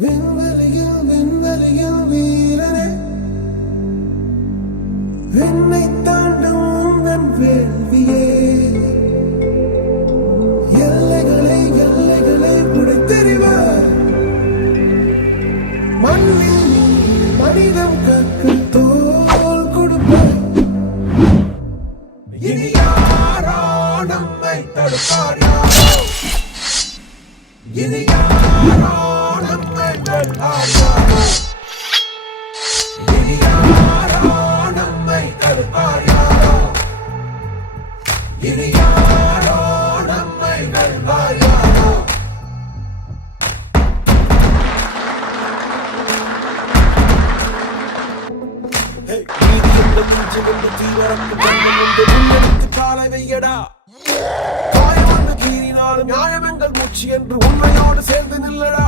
விண்வெளியில் விண்வெளியில் வீரனே, விண்ணை தாண்டும் நன் வேள்வியே, எல்லைகளை எல்லைகளை புடைத்தெறிவார் மண்ணில் மனிதம் கற்க தோல் கொடுப்பார். இனி யாரோ நம்மை தடுப்பார், யாரோ இனி யாரோ நம்மை வெல்வார், யாரோ இனி யாரோ நம்மை தடுப்பார், யாரோ இனி யாரோ நம்மை வெல்வார், யாரோ. நீதி என்ற மூச்சில் என்று தீவரத்து கண்ணம் உண்டு, முன்னெடுத்து காலை வையடா. காயம் வந்து கீறினாலும் நியாயம் எங்கள் மூச்சு என்று உண்மையோடு சேர்ந்து நில்லடா.